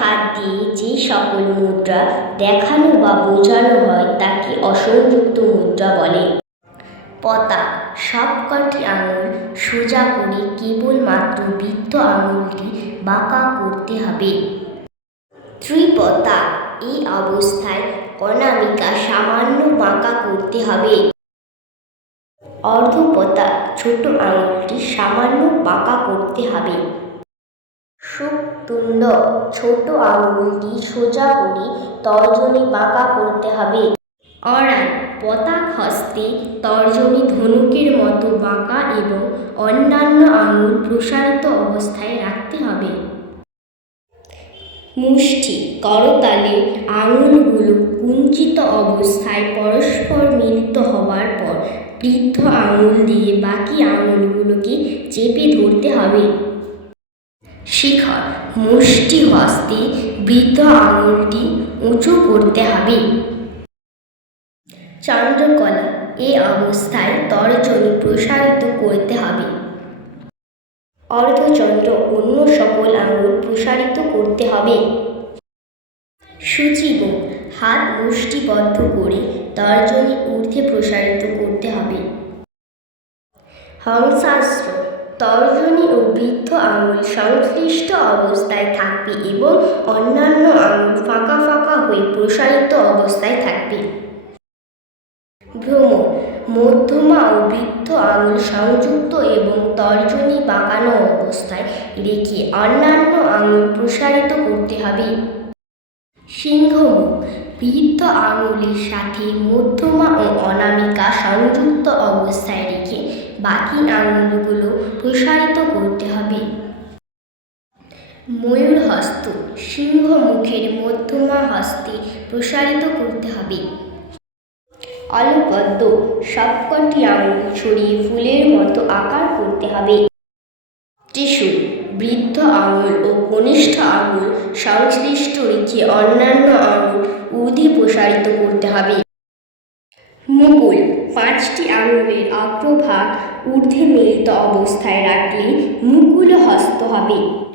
হাত দিয়ে যে সকল মুদ্রা দেখানো বা বোঝানো হয়, তাকে অসংযুক্ত মুদ্রা বলে। পতা সবকটি আঙুল, সোজা করে কেবলমাত্র বৃদ্ধ আঙুলটি বাঁকা করতে হবে। ত্রিপতা, এই অবস্থায় অনামিকা সামান্য বাঁকা করতে হবে। অর্ধপতা, ছোট আঙুলটি সামান্য বাঁকা করতে হবে। শুকতুণ্ড ছোট আঙুলটি সোজা করে তর্জনী বাঁকা করতে হবে। অরাল পতাক হস্তে তর্জনী ধনুকের মতো বাঁকা এবং অন্যান্য আঙুল প্রসারিত অবস্থায় রাখতে হবে। মুষ্টি, করতালে আঙুলগুলো কুঞ্চিত অবস্থায় পরস্পর মিলিত হবার পর বৃদ্ধ আঙুল দিয়ে বাকি আঙুলগুলোকে চেপে ধরতে হবে। শিখর মুষ্টি হস্তে বৃদ্ধ আঙুলটি উঁচু করতে হবে। চন্দ্রকলা এই অবস্থায় তর্জনী প্রসারিত করতে হবে। অর্ধচন্দ্র অন্য সকল আঙুল প্রসারিত করতে হবে। সূচিব, হাত মুষ্টিবদ্ধ করে তর্জনী ঊর্ধ্বে প্রসারিত করতে হবে। হংসাস্ত্র তর্জনী ও বৃদ্ধ আঙুল সংশ্লিষ্ট অবস্থায় থাকবে এবং অন্যান্য আঙুল ফাঁকা ফাঁকা হয়ে প্রসারিত অবস্থায় থাকবে। ভ্রমণ মধ্যমা ও বৃদ্ধ আঙুল সংযুক্ত এবং তর্জনী বাঁকানো অবস্থায় রেখে অন্যান্য আঙুল প্রসারিত করতে হবে। সিংহমুখ বৃদ্ধ আঙুলের সাথে মধ্যমা ও অনামিকা সংযুক্ত অবস্থায় রেখে বাকি আঙুলগুলো প্রসারিত করতে হবে। ময়ূর হস্ত সিংহ মুখের মধ্যমা হস্তে প্রসারিত করতে হবে। অলপদ্ম সবকটি আঙুল ছড়িয়ে ফুলের মতো আকার করতে হবে। ত্রিশূল বৃদ্ধ আঙুল ও কনিষ্ঠ আঙুল সংশ্লিষ্ট রেখে অন্যান্য আঙুল ঊর্ধ্বে প্রসারিত করতে হবে। মুকুল পাঁচটি আঙুলের অগ্রভাগ ঊর্ধ্বে মিলিত অবস্থায় রাখলে মুকুল হস্ত হবে।